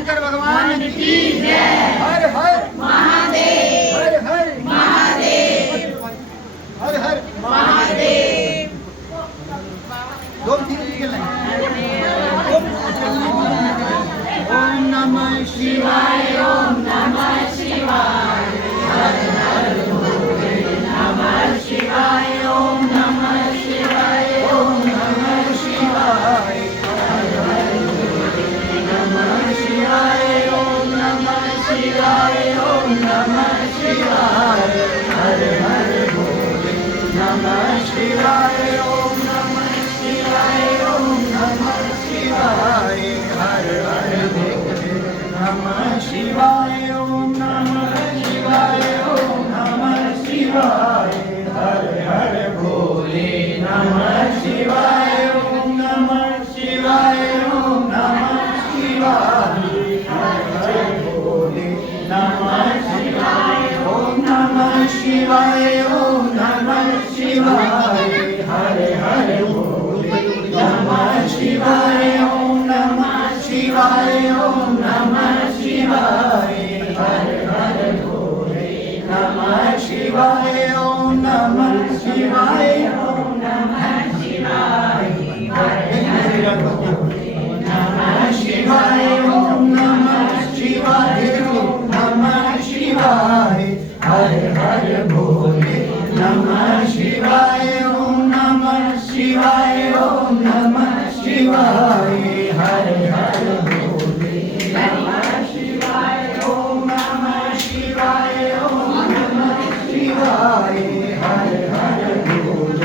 शंकर भगवान की जय। हर हर महादेव, हर हर महादेव, हर हर महादेव। दोन तीन केलं ओम नमः शिवाय, ओम नमः शिवाय, हर हर भोले नमः शिवाय, ओम नमः शिवाय, ओम नमः शिवाय, हर हर भोले नमः शिवाय, ओम नमः शिवाय, ओम नमः शिवाय, हर हर भोले नमः शिवाय, ओम नमः शिवाय, ओम नमः शिवाय, हर हर भोले नमः शिवाय, ओम नमः शिवाय, ओम नमः शिवाय, हर हर भोले नमः शिवाय, ओम नमः शिवाय, ओम नमः शिवाय, हर हर भोले नमः शिवाय, ओम नमः शिवाय, ओम नमः शिवाय, हर हर भोले नमः शिवाय, ओम नमः शिवाय, ओम नमः शिवाय, हर हर भोले नमः शिवाय, ओम नमः शिवाय, ओम नमः शिवाय, हर हर भोले नमः शिवाय, ओम नमः शिवाय, ओम नमः शिवाय, हर हर भोले नमः शिवाय, ओम नमः शिवाय, ओम नमः शिवाय, हर हर भोले नमः शिवाय, ओम नमः शिवाय, ओम नमः शिवाय, हर हर भोले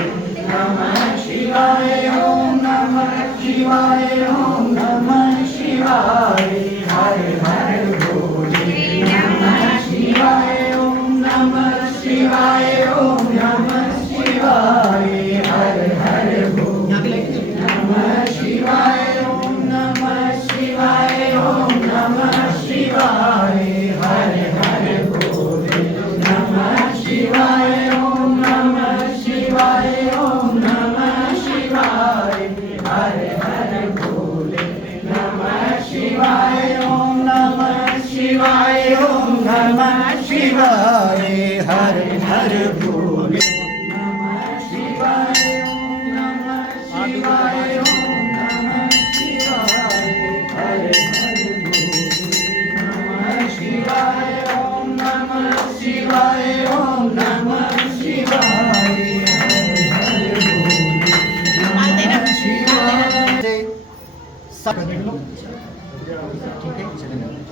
नमः शिवाय, ओम नमः शिवाय, ओम नमः शिवाय, हर हर भोले नमः शिवाय, ओम नमः शिवाय, ओम नमः शिवाय, हर हर भोले नमः शिवाय, ओम नमः शिवाय, ओम नमः शिवाय, हर हर भोले नमः शिवाय, ओम नमः शिवाय, ओम नमः शिवाय, हर हर भोले नमः शिवाय, ओम नमः शिवाय, ओम नमः शिवाय, हर हर भोले नमः शिवाय, ओम नमः शिवाय, ओम नमः शिवाय, हर हर भोले नमः शिवाय, ओम नमः शिवाय, ओम नमः शिवाय, हर हर भोले नमः शिवाय। ठीक है चलेगा।